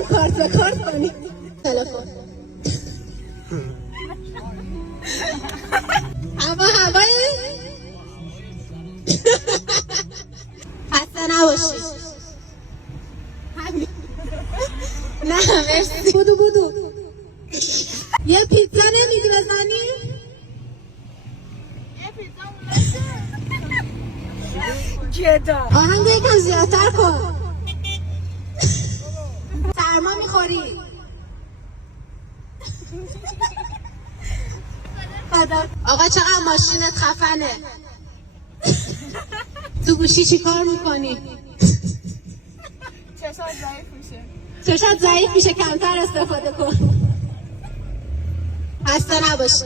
میخوام کارت به کارت کنی. تلفن هوای خسته نباشی. نه مرسی. بودو یه پیتزا نمیدی بزنی؟ یه پیتزا گدا. آهنگ یکم زیادتر کن. سرما میخوری. آقا چقدر ماشینت خفنه. تو گوشی چی کار میکنی؟ چشات ضعیف میشه کمتر استفاده کن. خسته نباشی.